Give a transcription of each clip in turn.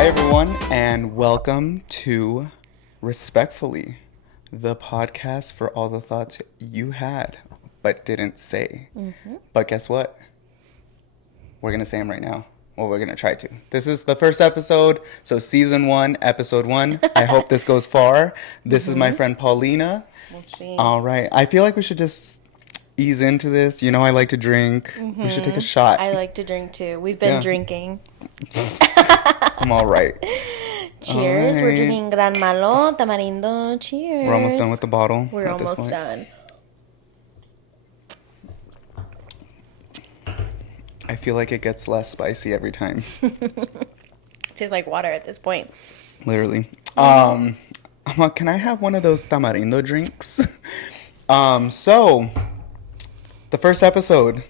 Hi, everyone, and welcome to Respectfully, the podcast for all the thoughts you had but didn't say. But guess what? We're going to say them right now. Well, we're going to try to. This is the first episode, so season 1, episode 1. I hope this goes far. This is my friend Paulina. We'll see. All right. I feel like we should just ease into this. You know, I like to drink. We should take a shot. I like to drink too. We've been drinking. I'm all right. Cheers. All We're right. drinking Gran Malo, Tamarindo. Cheers. We're almost done with the bottle. We're at this almost point. done. I feel like it gets less spicy every time. Tastes like water at this point. Literally. I'm like, can I have one of those tamarindo drinks? So, the first episode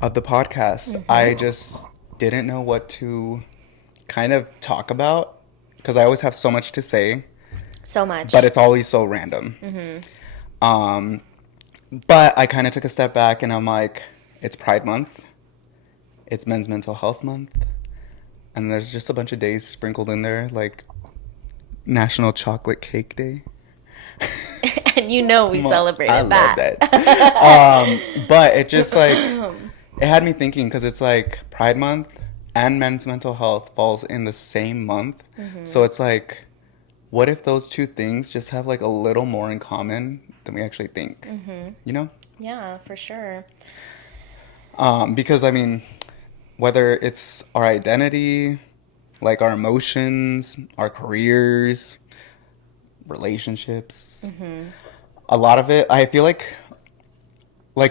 of the podcast, I just didn't know what to kind of talk about because I always have so much to say, So much. but it's always so random. But I kind of took a step back and I'm like, it's Pride Month, it's Men's Mental Health Month, and there's just a bunch of days sprinkled in there, like National Chocolate Cake Day. And you know we celebrated I that. love that. But it just like, it had me thinking because it's like Pride Month and Men's Mental Health falls in the same month. So it's like, what if those two things just have like a little more in common than we actually think? You know? Yeah, for sure. Because I mean, whether it's our identity, like our emotions, our careers, relationships, a lot of it, I feel like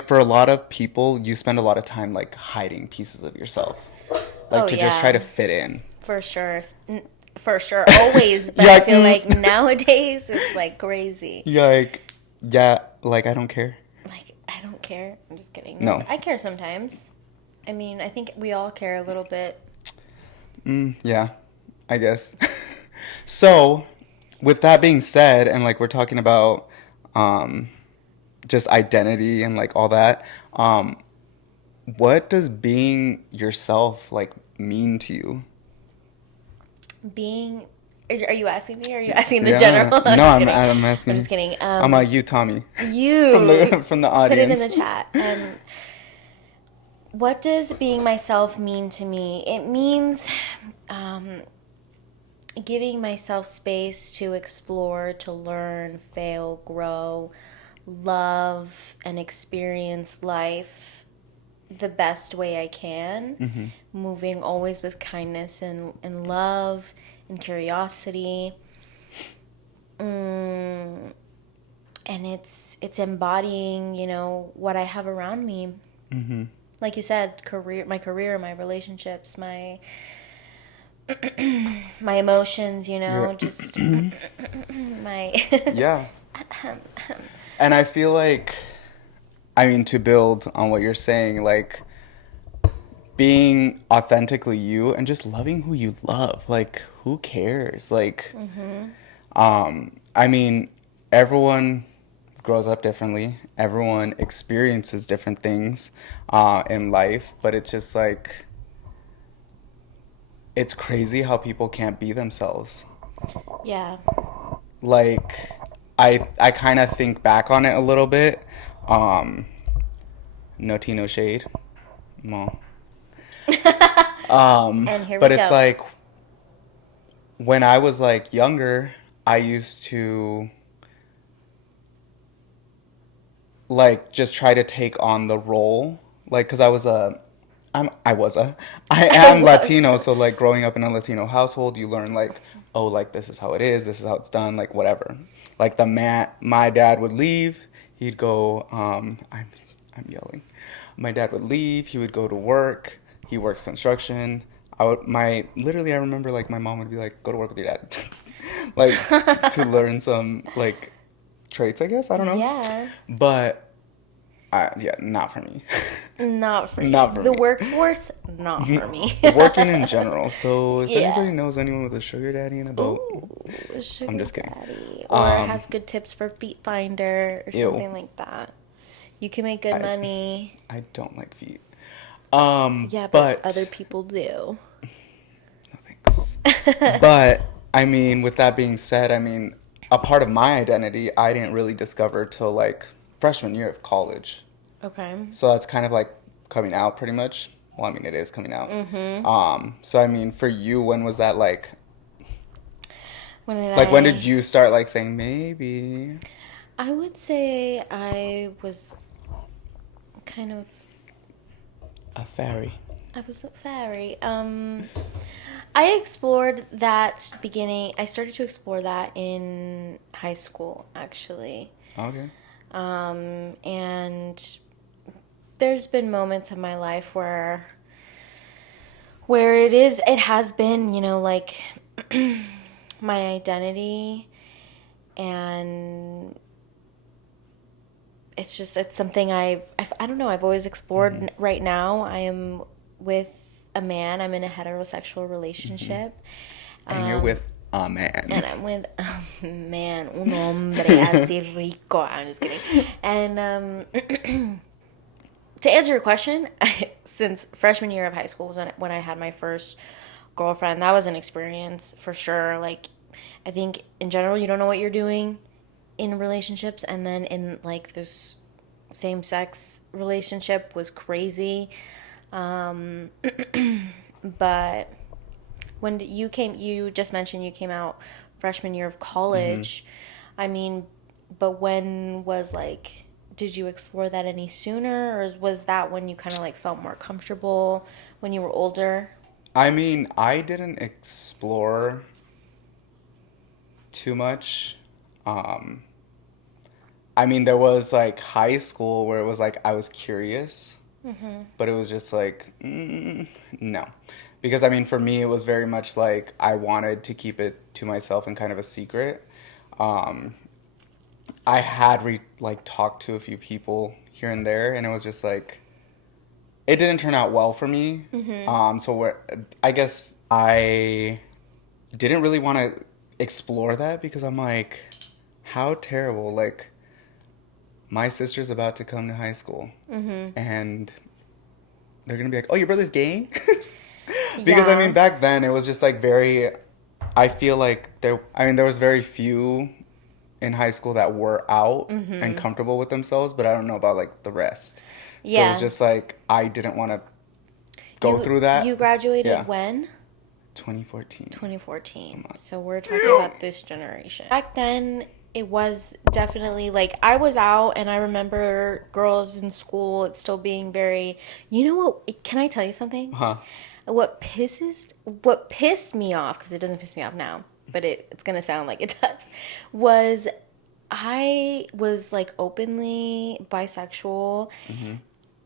for a lot of people, you spend a lot of time like hiding pieces of yourself, like to just try to fit in. For sure. For sure. Always. But Yeah, I feel like nowadays it's like crazy. You're like, yeah, like I don't care. Like, I don't care. I'm just kidding. No. I care sometimes. I mean, I think we all care a little bit. Yeah, I guess. So, with that being said, and like we're talking about just identity and like all that, what does being yourself like mean to you? Are you asking me or are you asking the Yeah. general? No, I'm asking. I'm just kidding. I'm like you, Tommy. You from the put it in audience. the chat. What does being myself mean to me? It means giving myself space to explore, to learn, fail, grow, love, and experience life the best way I can. Moving always with kindness and love and curiosity. And it's embodying, what I have around me. Like you said, my career, my relationships, my my emotions, just my Yeah. And I feel like, I mean, to build on what you're saying, like being authentically you and just loving who you love, like who cares? Like, I mean, everyone grows up differently. Everyone experiences different things in life, but it's just like, it's crazy how people can't be themselves. Yeah. Like, I kind of think back on it a little bit. No tea, no shade. Well. And here we But go. it's like, when I was like younger, I used to like just try to take on the role, like, because I am Latino, so like growing up in a Latino household, you learn like, oh, like this is how it is, this is how it's done, like whatever. Like my dad would leave, he'd go, I'm yelling. My dad would leave, he would go to work, he works construction. I remember like my mom would be like, go to work with your dad. Like to learn some like traits, I guess, I don't know. Yeah. But not for me. Not for you. Not for the me. workforce, not for me. Working in general. So if Yeah. anybody knows anyone with a sugar daddy in a boat, Ooh, sugar I'm just kidding. daddy. Or has good tips for feet finder or Ew. something like that. You can make good money. I don't like feet. Yeah, but other people do. No thanks. But I mean, with that being said, I mean, a part of my identity I didn't really discover till like freshman year of college. Okay. So that's kind of like coming out pretty much. Well, I mean, it is coming out. Mm-hmm. So I mean, for you, when was that When did like when I? did you start like saying maybe I would say I was kind of. a fairy? I was a fairy. I explored that beginning. I started to explore that in high school, actually. Okay. And there's been moments in my life where it has been, like my identity, and it's something I don't know, I've always explored. Mm-hmm. Right now I am with a man. I'm in a heterosexual Mm-hmm. relationship. And you're um with a man. and I'm with a man, un hombre así rico. I'm just kidding. And to answer your question, since freshman year of high school was when I had my first girlfriend. That was an experience for sure. Like, I think in general, you don't know what you're doing in relationships, and then in like this same sex relationship was crazy. Um, but when you just mentioned you came out freshman year of Mm-hmm. college. I mean, but when was like, did you explore that any sooner, or was that when you kind of like felt more comfortable when you were older? I mean, I didn't explore too much. Um, I mean, there was like high school where it was like I was curious, but it was just like, no. Because I mean, for me, it was very much like I wanted to keep it to myself and kind of a secret. Um, I had like talked to a few people here and there, and it was just like it didn't turn out well for me. So I guess I didn't really want to explore that because I'm like, how terrible! Like my sister's about to come to high school, and they're gonna be like, "Oh, your brother's gay," because I mean, Yeah. back then it was just like very. I feel like there. I mean, there was very few in high school that were out and comfortable with themselves, but I don't know about like the rest. So it was Yeah. just like I didn't want to go You through you that. Yeah, graduated when? 2014. 2014. Come on. So we're talking about this generation. Back then, it was definitely like I was out, and I remember girls in school, it's still being very, you know what? Can I tell you something? Huh? What pissed me off, because it doesn't piss me off now, but it's gonna sound like it does, was I was like openly bisexual, Mm-hmm.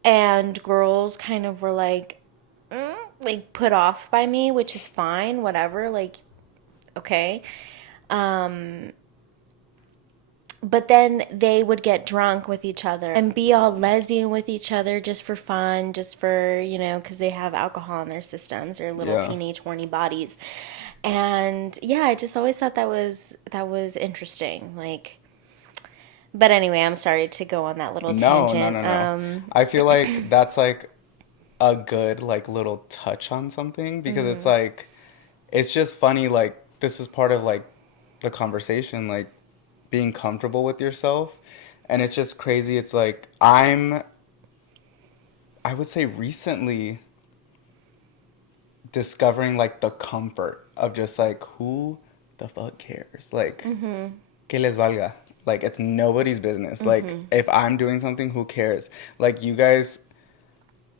and girls kind of were like put off by me, which is fine, whatever, like, okay. Um, but then they would get drunk with each other and be all lesbian with each other just for fun, just for, because they have alcohol in their systems, or little Yeah. teenage horny bodies. And yeah, I just always thought that was interesting. Like, but anyway, I'm sorry to go on that little No, no, tangent. no, no. I feel like that's like a good like little touch on something because it's like it's just funny like this is part of like the conversation like being comfortable with yourself and it's just crazy it's like I would say recently discovering like the comfort of just like who the fuck cares like que les valga like it's nobody's business like if I'm doing something who cares like you guys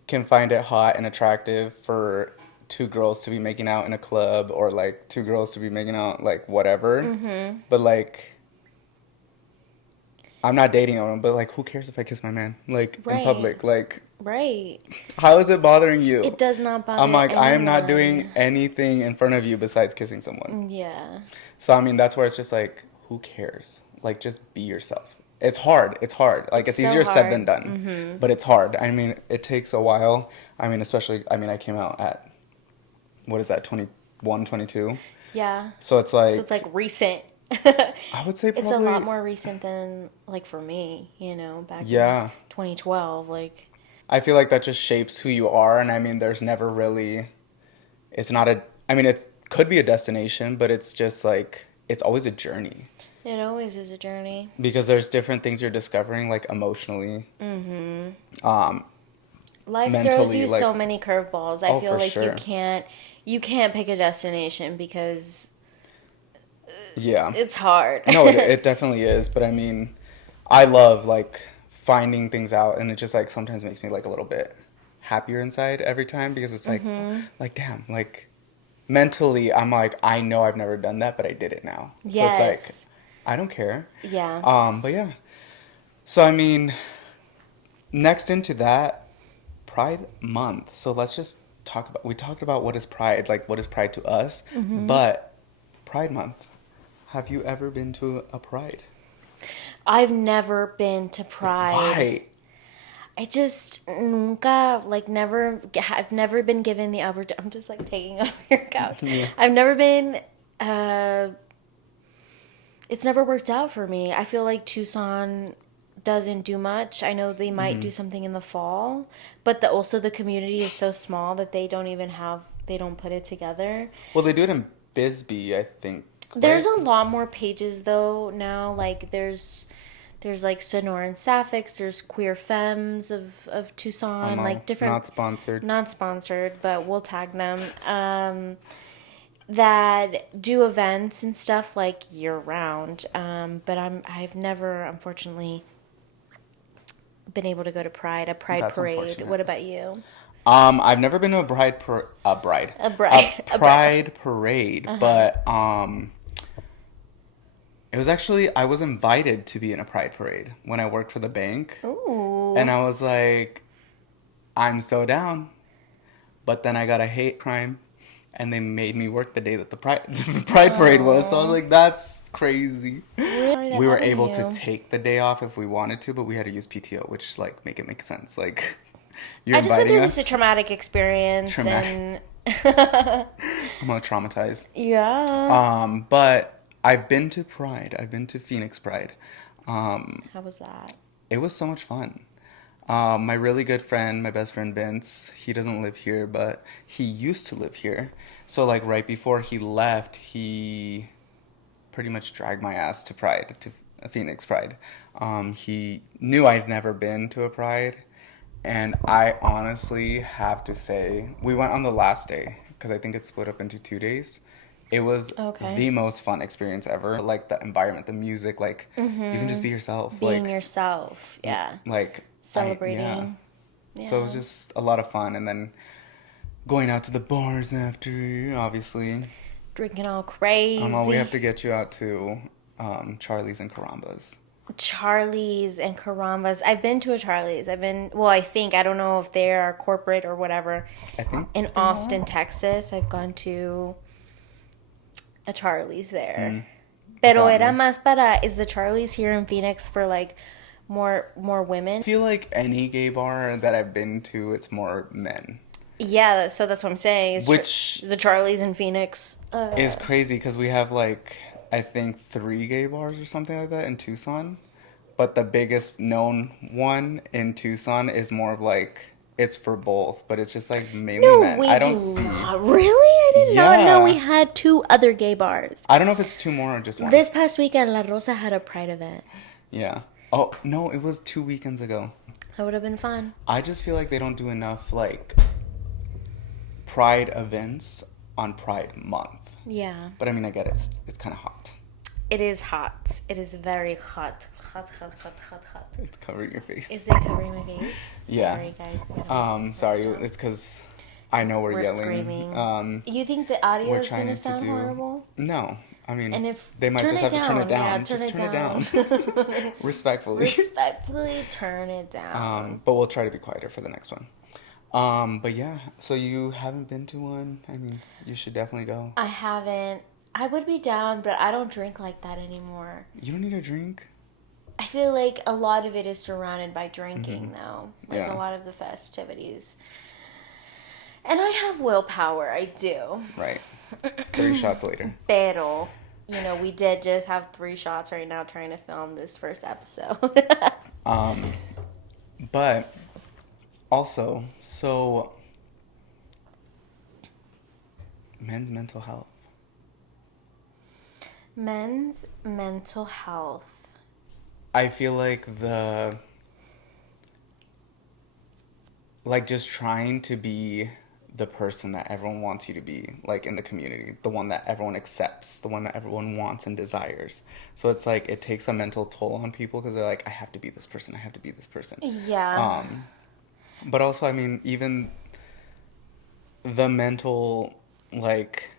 can find it hot and attractive for two girls to be making out in a club or like two girls to be making out like whatever. But like I'm not dating them, but like who cares if I kiss my man like in Right, public? Like right. how is it bothering you? It does not I'm bother like I am not doing anyone. anything in front of you besides kissing someone. Yeah. So I mean that's where it's just like who cares? Like just be yourself. It's hard. It's hard. Like It's it's so easier said hard. than done. But it's hard. I mean, it takes a while. I mean, especially I mean, I came out at what is that 21, 22. Yeah. So it's So it's like like recent. I would say It's a lot probably more recent than like for me, back in yeah. 2012. Like, I feel like that just shapes who you are and I mean there's never really it's not a I mean it's could be a destination, but it's just like it's always a journey It always is a journey. because there's different things you're discovering, like emotionally, Life throws mentally, you like so many curveballs. I oh feel for like sure, you can't pick a destination because yeah. it's hard. No, it definitely is, but I mean, I love like finding things out, and it just like sometimes makes me like a little bit happier inside every time because it's like damn, like mentally I'm like I know I've never done that, but I did it now. So it's like Yes. I don't care. Yeah. But yeah. So I mean, next into that, Pride Month. So let's just talk about we talked about what is Pride, like what is Pride to us, but Pride Month. Have you ever been to a Pride? I've never been to Pride. Why? I just nunca like never I've never been given the opportunity. I'm just like taking up your couch. Yeah. I've never been it's never worked out for me. I feel like Tucson doesn't do much. I know they might do something in the fall, but also the community is so small that they don't put it together. Well, they do it in Bisbee, I think. There's Right? a lot more pages though now. Like there's like Sonoran Sapphics, there's Queer Femmes of Tucson, like different Not sponsored. not sponsored, but we'll tag them. That do events and stuff like year round. But I've never unfortunately been able to go to Pride, a Pride That's parade. unfortunate. What about you? I've never been to a a A a bride. A bride. Pride parade, but it was actually I was invited to be in a Pride parade when I worked for the bank, Ooh. and I was like, I'm so down, but then I got a hate crime, and they made me work the day that the Pride the Pride parade was. So I was like, that's crazy. Sorry that We were happened able to you. take the day off if we wanted to, but we had to use PTO, which like make it make sense. Like you're I just went inviting through us. this a traumatic experience Traumatic. and I'm not traumatized. yeah. But I've been to Pride. I've been to Phoenix Pride. How was that? It was so much fun. My really good friend, my best friend Vince, he doesn't live here, but he used to live here. So like right before he left, he pretty much dragged my ass to Pride, to Phoenix Pride. He knew I'd never been to a Pride, and I honestly have to say, we went on the last day because I think it's split up into 2 days. It was Okay. the most fun experience ever. Like the environment, the music, like you can just be yourself. Being like yourself, yeah. like Celebrating. yeah. So it was Yeah. just a lot of fun, and then going out to the bars after, obviously. Drinking all crazy. Well, we have to get you out to Charlie's and Carambas. Charlie's and Carambas. I've been to a Charlie's. I think, I don't know if they are corporate or whatever. I think In Austin, Texas, I've gone to a Charlie's there. Pero era más para, is the Charlie's here in Phoenix for like more women? I feel like any gay bar that I've been to, it's more men. Yeah, so that's what I'm saying. Which is the Charlie's in Phoenix. It's crazy because we have like, I think 3 gay bars or something like that in Tucson. But the biggest known one in Tucson is more of like, it's for both, but it's just like mainly No, men. we I don't do see. not. Really? I did not know Yeah. we had 2 other gay bars. I don't know if it's 2 more or just 1. This past weekend, La Rosa had a Pride event. Yeah. Oh, no, it was 2 weekends ago. That would have been fun. I just feel like they don't do enough like Pride events on Pride Month. Yeah. But I mean, I get it. It's kind of hot. It is hot. It is very hot. Hot, hot, hot, hot, hot. It's covering your face. Is it covering my face? Yeah. Sorry, guys. We gotta Sorry, stop. it's because I know we're yelling. Screaming. You think the audio We're is going to trying to sound do. horrible? No, I mean, And if they might turn just it have to turn it down. down. Yeah, Just turn turn it it down. Respectfully. Respectfully turn it down. But we'll try to be quieter for the next one. But yeah, so you haven't been to one? I mean, you should definitely go. I haven't. I would be down, but I don't drink like that anymore. You don't need a drink. I feel like a lot of it is surrounded by drinking, though. Like Yeah. a lot of the festivities. And I have willpower, I do. Right. 3 shots later. Pero, we did just have 3 shots right now trying to film this first episode. But also, so men's mental health. Men's mental health. I feel like like just trying to be the person that everyone wants you to be, like in the community, the one that everyone accepts, the one that everyone wants and desires. So it's like it takes a mental toll on people because they're like, I have to be this person, I have to be this person. Yeah. Um, but also, I mean, even the mental like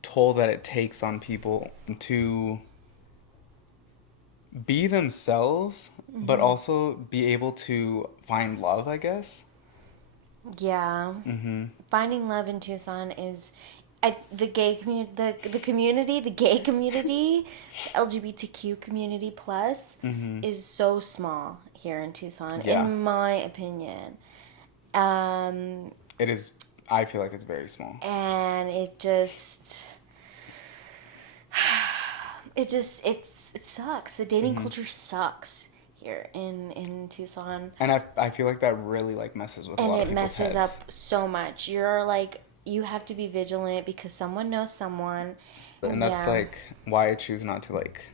toll that it takes on people to be themselves, but Hmm. also be able to find love, I guess. Yeah. Mm-hmm. Finding love in Tucson is, the gay community, the community, the gay community, the LGBTQ community plus, Mm-hmm. is so small here in Tucson, Yeah. in my opinion. Um, It is. I feel like it's very small. and it sucks. The dating Mm-hmm. culture sucks here in Tucson, And I feel like that really like messes with a and lot of it people's messes heads. up so much. You're like, you have to be vigilant because someone knows someone. And that's Yeah. like why I choose not to like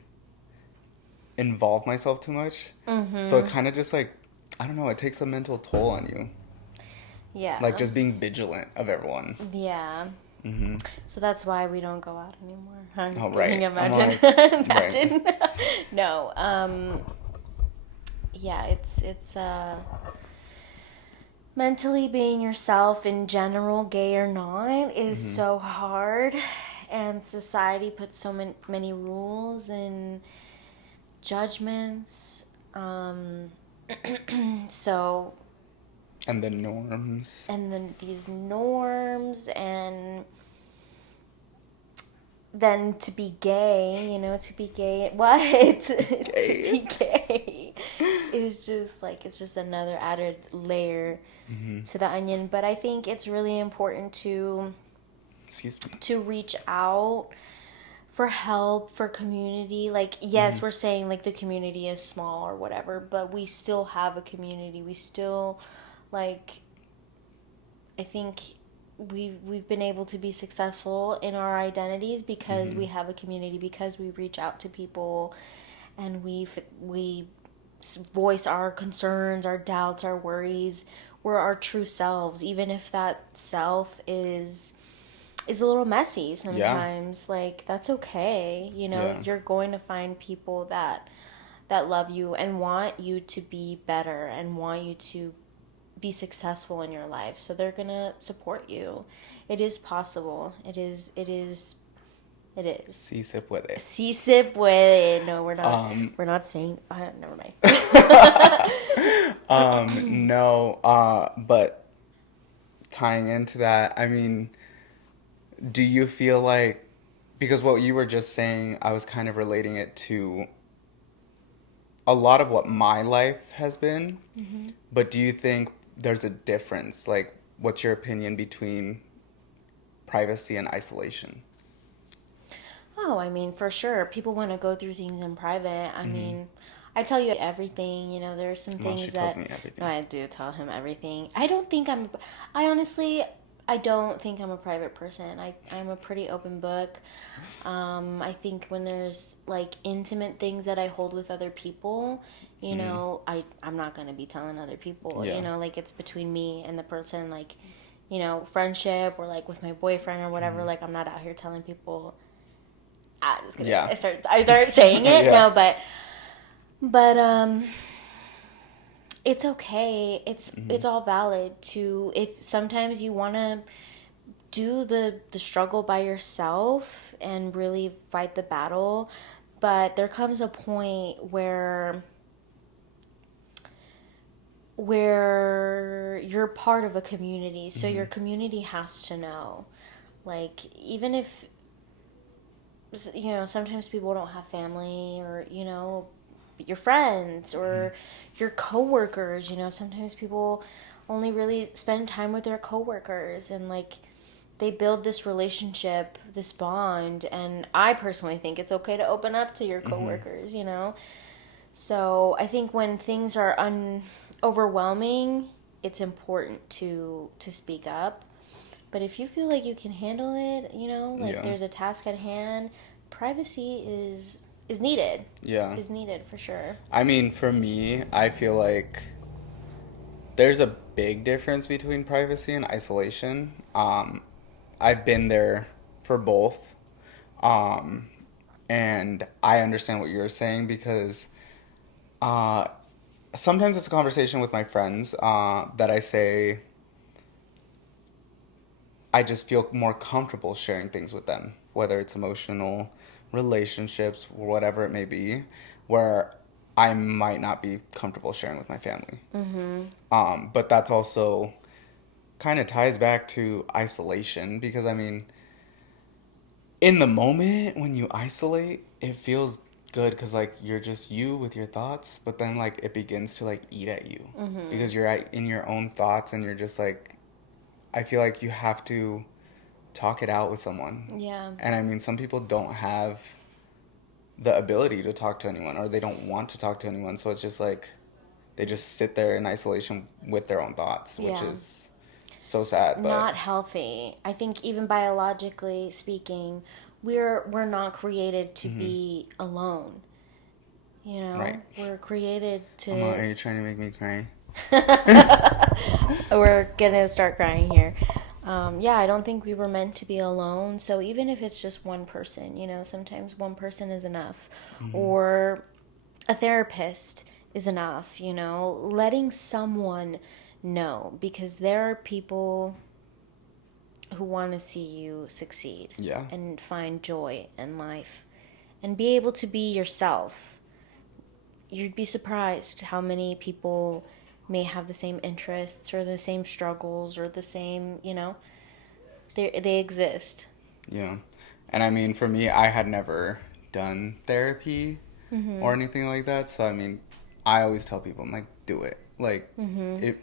involve myself too much. So it Mhm. kind of just like I don't know, it takes a mental toll on you. Like Yeah. just being vigilant of everyone. Yeah. Mm-hmm. So that's why we don't go out anymore. I'm Oh just kidding. right. I'm Imagine. like right. Imagine. No. Yeah, it's mentally being yourself in general, gay or not, is Mm-hmm. so hard, and society puts so many rules and judgments. So, And the norms. and then these norms, and then to be gay, to be gay, what? To Gay. be gay is just like, it's just another added layer Mm-hmm. to the onion. But I think it's really important Excuse me. to reach out for help, for community. Like, Mm-hmm. yes, we're saying like the community is small or whatever, but we still have a community. We still, like, I think we've been able to be successful in our identities because Mm-hmm. we have a community, because we reach out to people, and we voice our concerns, our doubts, our worries. We're our true selves, even if that self is a little messy Yeah. sometimes. Like, that's okay. Yeah. You're going to find people that love you and want you to be better and want you to be successful in your life. So they're going to support you. It is possible. It is. Sí se puede. Sí se puede. No, we're not. Um, We're not saying. Never mind. no, but tying into that, I mean, do you feel like, because what you were just saying, I was kind of relating it to a lot of what my life has been, Hmm. but do you think there's a difference? Like, what's your opinion between privacy and isolation? Oh, I mean, for sure. People want to go through things in private. I Mm-hmm. mean, I tell you everything. There's some Well, she things tells that. me No, everything. I do tell him everything. I honestly, I don't think I'm a private person. I'm a pretty open book. I think when there's like intimate things that I hold with other people, Mm-hmm. I'm not going to be telling other people, Yeah. like it's between me and the person, like, friendship, or like with my boyfriend or whatever. Mm-hmm. Like, I'm not out here telling people. I'm just kidding. Yeah. I start saying it. Yeah. No, but it's okay. Mm-hmm. It's all valid to, if sometimes you want to do the struggle by yourself and really fight the battle, but there comes a point where you're part of a community, so Mm-hmm. your community has to know. Like, even if sometimes people don't have family, or your friends Mm-hmm. or your coworkers. Sometimes people only really spend time with their coworkers, and like, they build this relationship, this bond, and I personally think it's okay to open up to your Mm-hmm. coworkers. So I think when things are overwhelming, it's important to speak up. But if you feel like you can handle it, like Yeah. there's a task at hand, privacy is needed. Yeah. Is needed for sure. I mean, for me, I feel like there's a big difference between privacy and isolation. I've been there for both. Um, and I understand what you're saying because uh, sometimes it's a conversation with my friends that I say I just feel more comfortable sharing things with them, whether it's emotional, relationships, whatever it may be, where I might not be comfortable sharing with my family. But that's also kind of ties back to isolation because, I mean, in the moment when you isolate, it feels good because, like, you're just you with your thoughts, but then, like, it begins to, like, eat at you because you're in your own thoughts and you're just, like, I feel like you have to talk it out with someone. Yeah. And I mean, some people don't have the ability to talk to anyone or they don't want to talk to anyone. So it's just like they just sit there in isolation with their own thoughts, which Yeah. is so sad. But Not healthy. I think even biologically speaking, we're not created to be alone. You know, Right. we're created Mama, are to. you trying to make me cry? We're gonna start crying here. Yeah, I don't think we were meant to be alone. So even if it's just one person, you know, sometimes one person is enough, or a therapist is enough. You know, letting someone know because there are people who want to see you succeed Yeah. and find joy in life and be able to be yourself. You'd be surprised how many people may have the same interests or the same struggles or the same, you know, they exist. Yeah. And I mean, for me, I had never done therapy or anything like that. So, I mean, I always tell people, I'm like, do it. Like, it.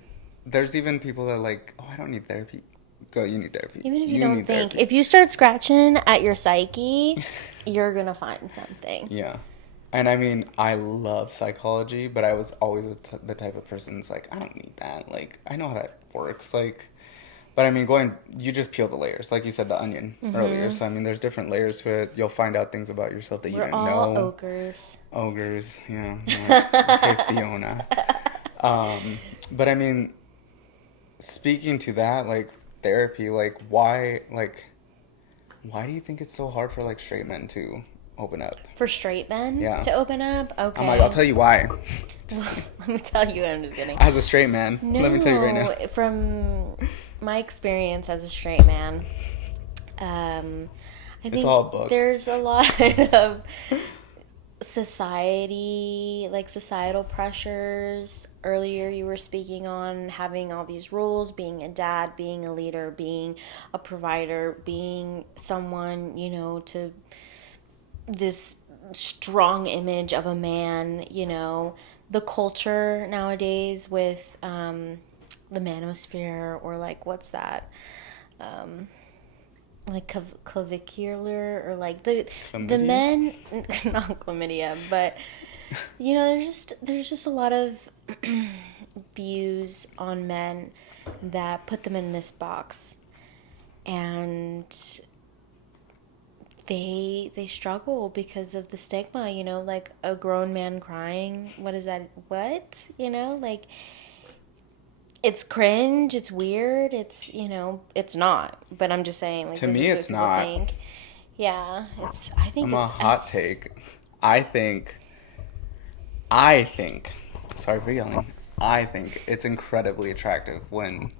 There's even people that are like, oh, I don't need therapy. Girl, you need therapy. Even if you You don't need think, therapy. if you start scratching at your psyche, you're going to find something. Yeah. And I mean, I love psychology, but I was always the type of person that's like, I don't need that. Like, I know how that works. Like, but I mean, you just peel the layers. Like you said, the onion earlier. So, I mean, there's different layers to it. You'll find out things about yourself that you We're didn't all know. ogres. Ogres, yeah. Yeah. Okay, Fiona. But I mean, speaking to that, like, therapy, why do you think it's so hard for, like, straight men to open up? For straight men Yeah. to open up? Okay. I'm like, I'll tell you why. Let me tell you, I'm just kidding. As a straight man, No, let me tell you right now. from my experience as a straight man, I think all a book. there's a lot of society, like societal pressures. Earlier, you were speaking on having all these roles, being a dad, being a leader, being a provider, being someone, you know, to this strong image of a man, you know, the culture nowadays with the manosphere or like what's that? Like clavicular or like the Chlamydia? men not chlamydia, but you know, there's just a lot of views on men that put them in this box, and they struggle because of the stigma, you know, like a grown man crying. What is that? What? You know, like it's cringe, it's weird, it's, you know, it's not. But I'm just saying, like, To this me, is what it's people not. think. Yeah, I think I'm a it's, hot take. I think, I think, sorry for yelling, I think it's incredibly attractive when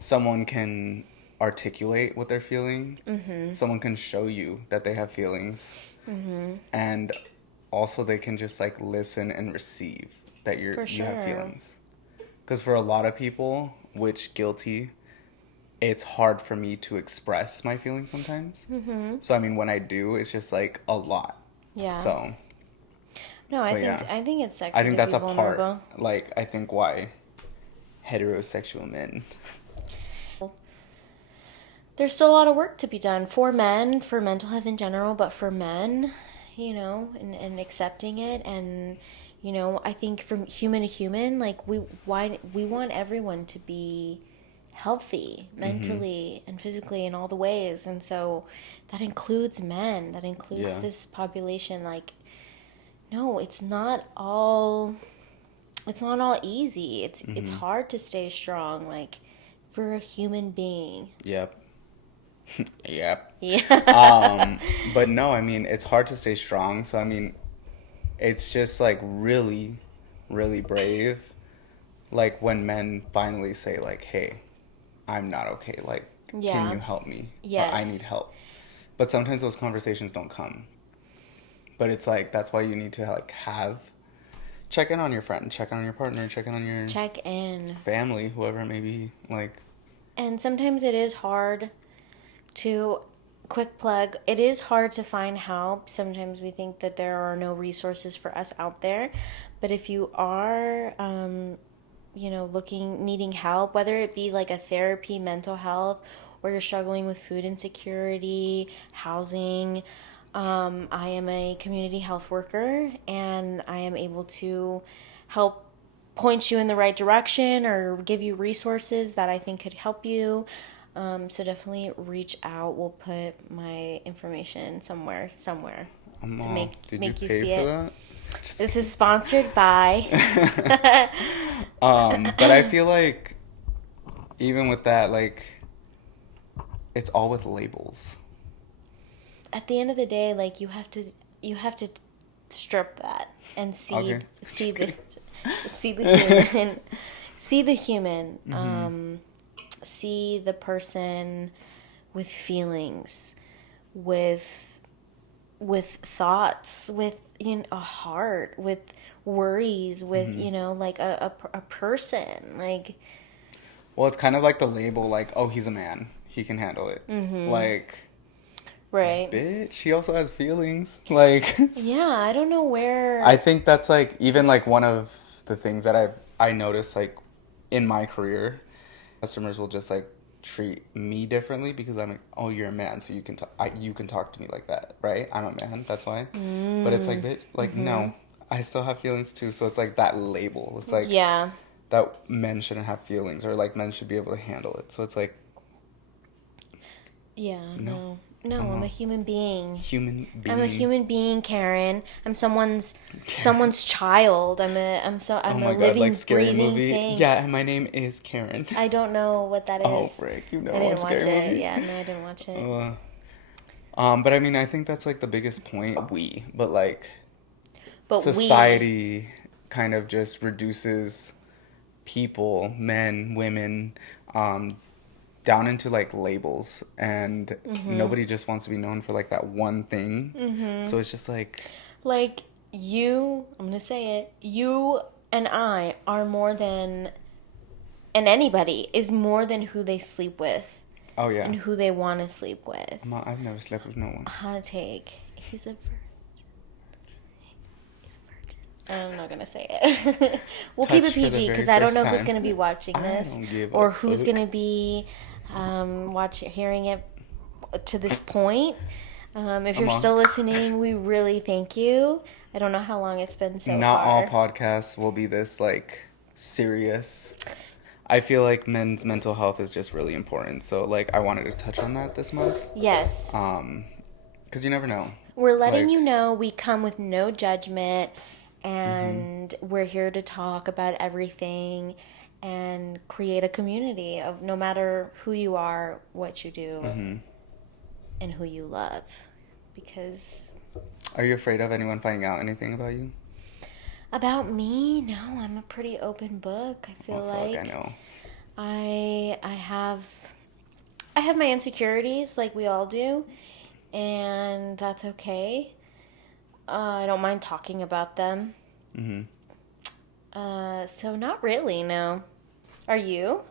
someone can articulate what they're feeling. Someone can show you that they have feelings. And also they can just like listen and receive that for you have sure. feelings. Because for a lot of people, which guilty, it's hard for me to express my feelings sometimes. So I mean, when I do, it's just like a lot. Yeah. So No, but yeah. I think it's sexy I think to that's be a part. vulnerable. Like I think why heterosexual men. There's still a lot of work to be done for men, for mental health in general, but for men, you know, and accepting it. And you know, I think from human to human, like we want everyone to be healthy mentally and physically in all the ways. And so that includes men, that includes Yeah. this population. Like, no, it's not all easy. It's hard to stay strong, like, for a human being. Yep. Yep. Yeah. But no, I mean, it's hard to stay strong. So, I mean, it's just like really, really brave. Like when men finally say, like, hey, I'm not okay. Like, can Yeah. you help me? Or I need Yes. help. But sometimes those conversations don't come. But it's like, that's why you need to, like, check in on your friend, check in on your partner, check in on your Check in. family, whoever it may be. Like, And sometimes it is hard to, quick plug, it is hard to find help. Sometimes we think that there are no resources for us out there. But if you are, needing help, whether it be like a therapy, mental health, or you're struggling with food insecurity, housing, I am a community health worker and I am able to help point you in the right direction or give you resources that I think could help you. So definitely reach out. We'll put my information somewhere to did you make you pay see for it. that? This is sponsored by. But I feel like even with that, like, it's all with labels. At the end of the day, like, you have to strip that and see Okay. see Just the kidding. see the human, see the human, Mm-hmm. see the person with feelings, with thoughts, with a heart, with worries, with like a person, like. Well, it's kind of like the label, like, oh, he's a man. He can handle it. Like, Right. bitch, he also has feelings. Like, Yeah, I don't know where. I think that's like even like one of the things that I noticed like in my career, customers will just like treat me differently because I'm like, oh, you're a man, so you can talk. You can talk to me like that, right? I'm a man, that's why. But it's like, bitch, like no, I still have feelings too. So it's like that label. It's like Yeah. that men shouldn't have feelings or like men should be able to handle it. So it's like Yeah, no, no, I'm a human being. human being. I'm a human being, Karen. I'm someone's child. Oh I'm a my god, like living, scary breathing movie. thing. Yeah, and my name is Karen. I don't know what that Oh, is. frick, you know I didn't watch scary it. movie. Yeah, no, I didn't watch it. But I mean, I think that's like the biggest point. But like But society kind of just reduces people, men, women, down into like labels, and nobody just wants to be known for like that one thing. So it's just like I'm gonna say it. You and I are more than, and anybody is more than who they sleep with oh yeah, and who they want to sleep with. I've never slept with no one. Hot take. He's a virgin. I'm not gonna say it. We'll keep it Touched for the PG very because I don't first know who's time. gonna be watching I this don't give or a who's fuck. gonna be hearing it to this point. If you're still listening, we really thank you. I don't know how long it's been so Not all far. podcasts will be this like serious. I feel like men's mental health is just really important. So like I wanted to touch on that this month. Yes. Cuz you never know. We're letting Like, you know we come with no judgment and we're here to talk about everything and create a community of no matter who you are, what you do, and who you love. Because are you afraid of anyone finding out anything about you? about me, no, I'm a pretty open book. I feel like I know. I have my insecurities like we all do, and that's okay. I don't mind talking about them. So not really, no. Are you?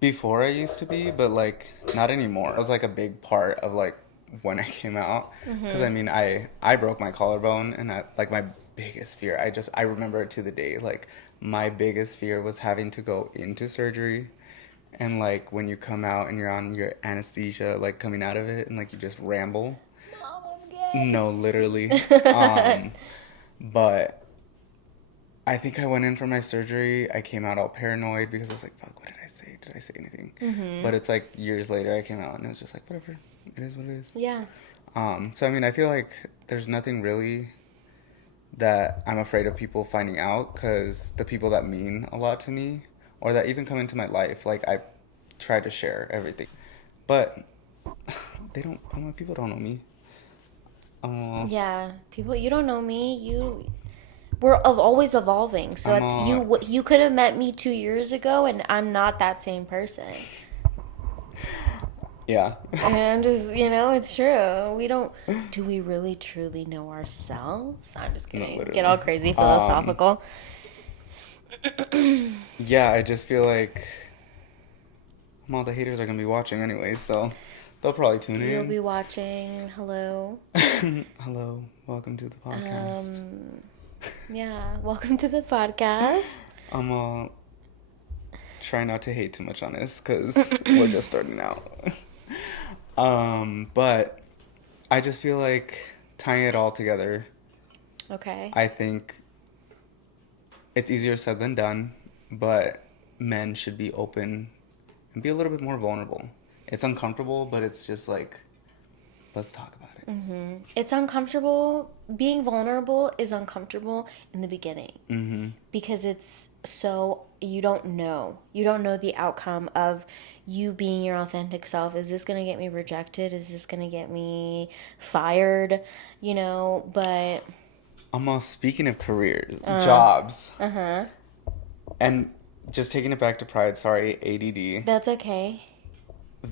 Before I used to be, but like not anymore. It was like a big part of like when I came out because I mean I broke my collarbone and like my biggest fear. I remember it to the day. Like my biggest fear was having to go into surgery. And like when you come out and you're on your anesthesia, like coming out of it and like you just ramble. Mom, I'm gay. No, literally. But I think I went in for my surgery. I came out all paranoid because I was like, fuck, what did I say? did I say anything? Mm-hmm. But it's like years later I came out and it was just like, whatever, it is what it is. Yeah. So I mean, I feel like there's nothing really that I'm afraid of people finding out, because the people that mean a lot to me or that even come into my life, like I try to share everything, but they don't. I'm like, people don't know me. Yeah. People, you don't know me. We're always evolving. So you could have met me 2 years ago, and I'm not that same person. Yeah. And just, it's true. We don't. Do we really truly know ourselves? I'm just No, kidding. Get all literally. crazy philosophical. Yeah, I just feel like all the haters are gonna be watching anyway, so they'll probably tune You'll in. be watching. Hello. Hello, welcome to the podcast. Yeah. Welcome to the podcast. I'm try not to hate too much on this because we're just starting out. But I just feel like tying it all together, Okay. I think it's easier said than done, but men should be open and be a little bit more vulnerable. It's uncomfortable, but it's just like, let's talk about it. Mm-hmm. It's uncomfortable. Being vulnerable is uncomfortable in the beginning. Mm-hmm. Because it's so, you don't know. You don't know the outcome of you being your authentic self. Is this going to get me rejected? Is this going to get me fired? But. Speaking of careers, jobs, Uh-huh. and just taking it back to Pride, sorry, ADD. That's okay.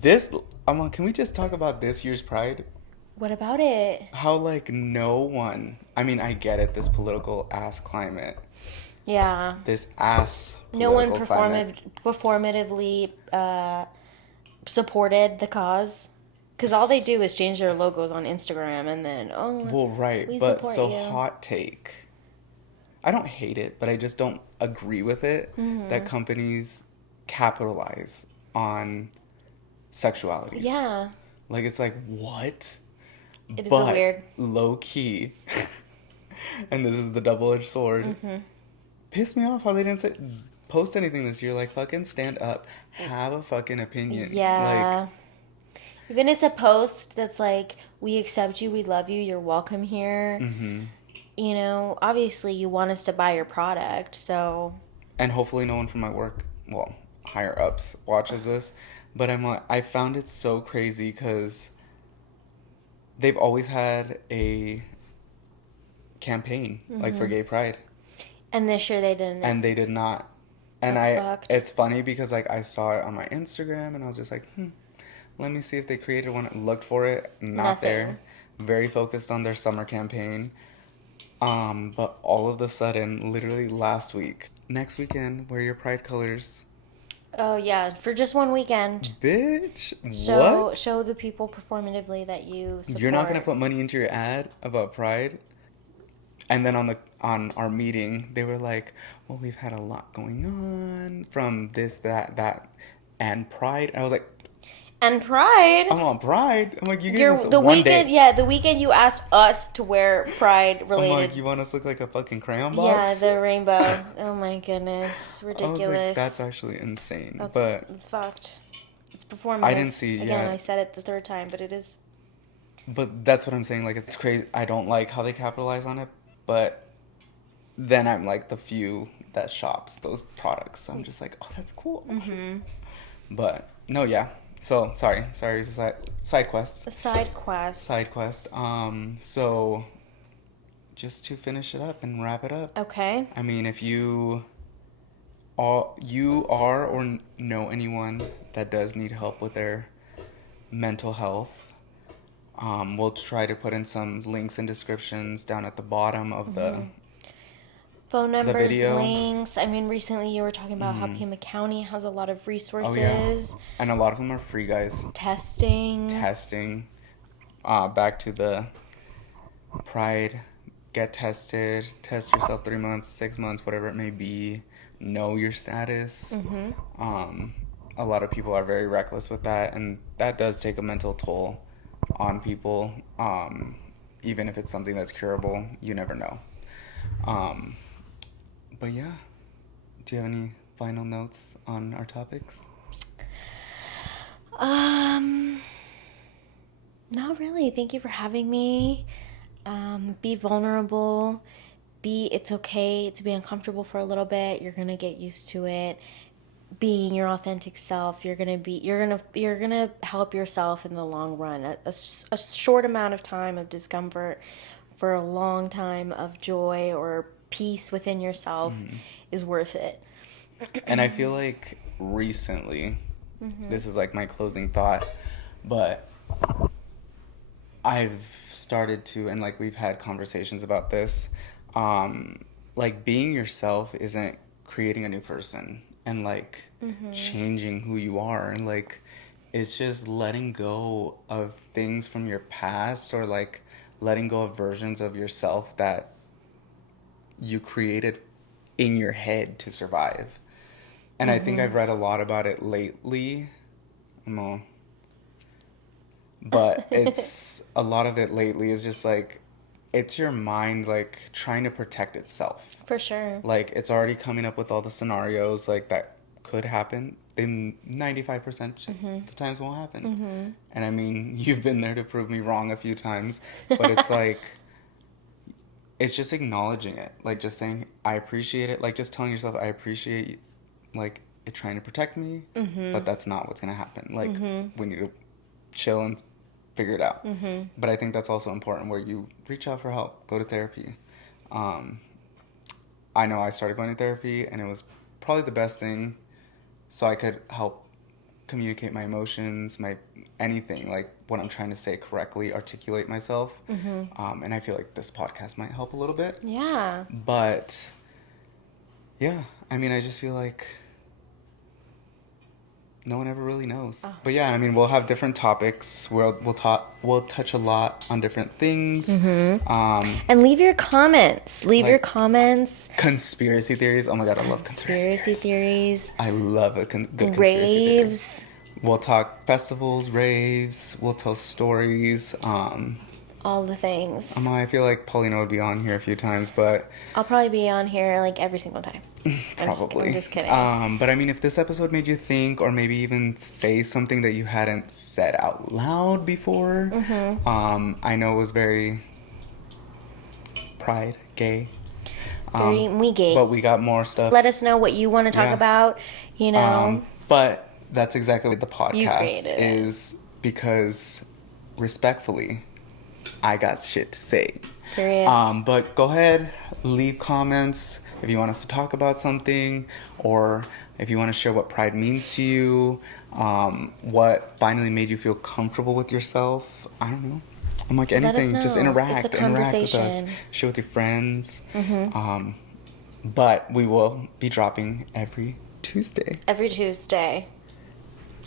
Can we just talk about this year's Pride? What about it? How, like, no one, I mean, I get it, this political ass climate. Yeah. This ass No one political climate. performatively supported the cause. Because all they do is change their logos on Instagram and then, Well, right, we but support so you. hot take. I don't hate it, but I just don't agree with it that companies capitalize on sexualities. Yeah. Like, it's like, what? It is But a weird. low key, and this is the double-edged sword. Pissed me off how they didn't post anything this year. Like, fucking stand up, have a fucking opinion. Yeah. Like, even it's a post that's like, we accept you, we love you, you're welcome here. mm-hmm. Obviously you want us to buy your product, so. And hopefully no one from my work, well, higher ups, watches this. But I found it so crazy because they've always had a campaign like for gay pride, And this year they didn't. and they did not. And That's fucked. it's funny because like I saw it on my Instagram and I was just like, let me see if they created one. Looked for it, not Nothing. there. Very focused on their summer campaign. But all of a sudden, literally last week, next weekend, wear your pride colors. Oh yeah, for just one weekend. Bitch, what? Show the people performatively that you support. You're not gonna put money into your ad about pride? And then on our meeting, they were like, well, we've had a lot going on from this, that, and pride. And I was like, And pride. I'm on pride. I'm like, you gave us The one weekend, day. yeah, the weekend you asked us to wear pride related. I'm like, you want us to look like a fucking crayon Yeah, box? the rainbow. Oh my goodness, I ridiculous. was like, that's actually insane. It's fucked. It's performative. I didn't see. Again, Yeah. I said it the third time, but it is. But that's what I'm saying. Like, it's crazy. I don't like how they capitalize on it, but then I'm like the few that shops those products. So I'm just like, oh, that's cool. Mm-hmm. But no, yeah. So sorry, side quest. Side quest. Side quest. So just to finish it up and wrap it up. Okay. I mean, if you are or know anyone that does need help with their mental health, we'll try to put in some links and descriptions down at the bottom of the phone numbers, video. links. I mean, recently you were talking about how Pima County has a lot of resources. Oh, yeah. And a lot of them are free, guys. Testing. Back to the pride. Get tested. Test yourself 3 months, 6 months, whatever it may be. Know your status. A lot of people are very reckless with that, and that does take a mental toll on people. Even if it's something that's curable, you never know. But yeah, do you have any final notes on our topics? Not really. Thank you for having me. Be vulnerable. It's okay to be uncomfortable for a little bit. You're gonna get used to it. Being your authentic self, you're gonna help yourself in the long run. A short amount of time of discomfort for a long time of joy or peace within yourself is worth it. And I feel like recently, this is like my closing thought, but I've started to, and like we've had conversations about this, like being yourself isn't creating a new person and like changing who you are, and like it's just letting go of things from your past, or like letting go of versions of yourself that you created in your head to survive. And I think I've read a lot about it lately. But it's a lot of it lately is just like it's your mind like trying to protect itself. For sure. Like it's already coming up with all the scenarios like that could happen. Then 95% the times won't happen. And I mean, you've been there to prove me wrong a few times, but it's like it's just acknowledging it, like just saying I appreciate it, like just telling yourself I appreciate like it trying to protect me, but that's not what's gonna happen. Like we need to chill and figure it out. But I think that's also important where you reach out for help, go to therapy. I know I started going to therapy and it was probably the best thing so I could help communicate my emotions, my anything, like what I'm trying to say correctly, articulate myself. And I feel like this podcast might help a little bit. Yeah. But yeah, I mean, I just feel like no one ever really knows. But yeah, I mean, we'll have different topics. We'll touch a lot on different things. And leave your comments. Leave your comments. Conspiracy theories. Oh my god, I love conspiracy theories. I love a good conspiracy theory. Raves. We'll talk festivals, raves. We'll tell stories. All the things. I feel like Paulina would be on here a few times, but I'll probably be on here like every single time. Probably. I'm just kidding. But I mean, if this episode made you think, or maybe even say something that you hadn't said out loud before, I know it was very pride, gay. Very we gay. But we got more stuff. Let us know what you want to talk about, you know. But that's exactly what the podcast it. is, because respectfully, I got shit to say. Period. But go ahead, leave comments if you want us to talk about something, or if you want to share what pride means to you, what finally made you feel comfortable with yourself. I don't know. I'm like anything, just interact with us. Share with your friends. But we will be dropping every Tuesday. Every Tuesday.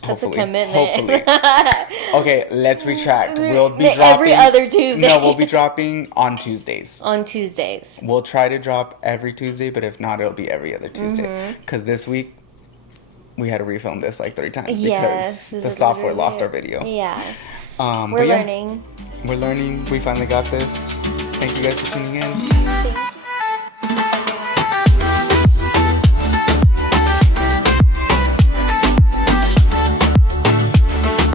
That's Hopefully. a commitment. Hopefully. Okay, let's retract. We'll be dropping every other Tuesday. No, we'll be dropping on Tuesdays. On Tuesdays. We'll try to drop every Tuesday, but if not, it'll be every other Tuesday. Because this week, we had to refilm this like 3 times because the software lost our video. Yeah. We're learning. We're learning. We finally got this. Thank you guys for tuning in. Thanks.